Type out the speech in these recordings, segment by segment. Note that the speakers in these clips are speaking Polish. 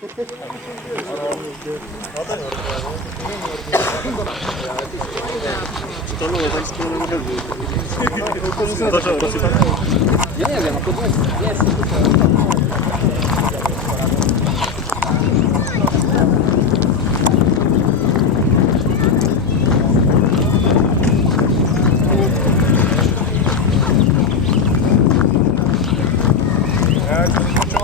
Czy to Ja nie wiem, a to jest. Yeah.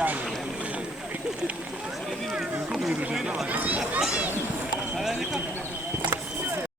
yani.